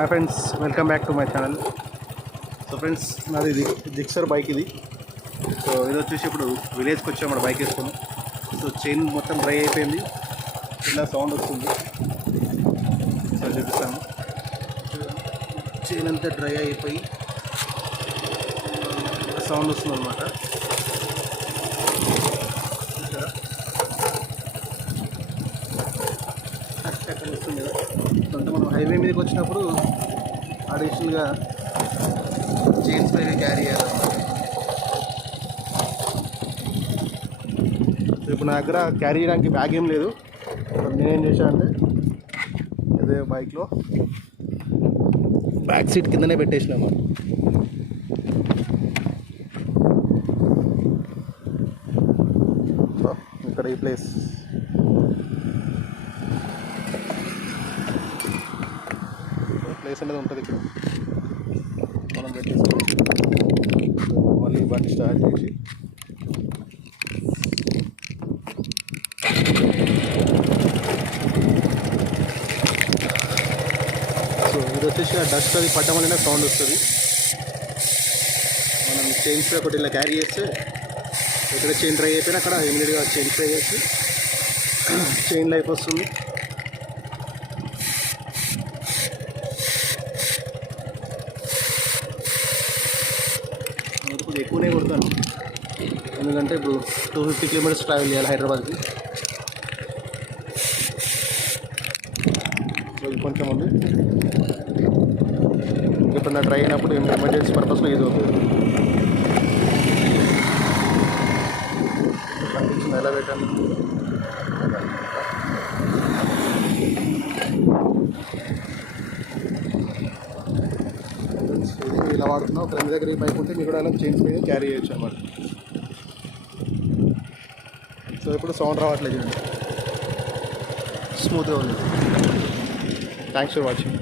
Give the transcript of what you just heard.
Hi friends, welcome back to my channel. So friends, నాది ఇది Gixxer bike ఇది. సో ఇది వచ్చేసి ఇప్పుడు విలేజ్కి వచ్చాము మన బైక్ వేసుకొని. సో చైన్ మొత్తం డ్రై అయిపోయింది, ఇలా సౌండ్ వస్తుంది. సో చూపిస్తాను, చైన్ అంతా డ్రై అయిపోయి సౌండ్ వస్తుంది అనమాట. వస్తుంది కదా. అంటే మనం హైవే మీదకి వచ్చినప్పుడు అడిషనల్గా చైన్స్ పై క్యారీ చేయాలన్నమాట. సో ఇప్పుడు నా దగ్గర క్యారీ చేయడానికి బ్యాగ్ ఏం లేదు. నేనేం చేశానంటే అదే బైక్లో బ్యాక్ సీట్ కిందనే పెట్టేసినాము. సో ఇక్కడ ఈ ప్లేస్ అనేది ఉంటుంది. ఇక్కడ మనం పెట్టేసుకోవచ్చు. మళ్ళీ బండి స్టార్ట్ చేసి సో ఇది వచ్చేసి ఆ డస్ట్ అది పడ్డం వల్ల సౌండ్ వస్తుంది. మనం చైన్స్ ఒకటి ఇలా క్యారీ చేస్తే ఎక్కడ చైన్ డ్రై అయిపోయినా అక్కడ ఇమీడియట్గా చైన్ ట్రై చేసి చైన్ లైఫ్ వస్తుంది. కొద్దిగా ఎక్కువనే కొడతాను, ఎందుకంటే ఇప్పుడు 250 కిలోమీటర్స్ ట్రావెల్ చేయాలి హైదరాబాద్కి. సో కొంచెం ఉంది, ఎప్పుడన్నా డ్రై అయినప్పుడు ఎమర్జెన్సీ పర్పస్లో ఇది అవుతుంది. కనిపించింది ఎలా పెట్టాను. ఇలా వాడుతున్నాం. ఒక రెండు దగ్గర ఈ బైక్ ఉంటే మీరు కూడా అలా చైన్స్ మీద క్యారీ చేయొచ్చు అన్నమాట. సో ఇప్పుడు సౌండ్ రావట్లేదు, స్మూత్గా ఉంది. Thanks for watching.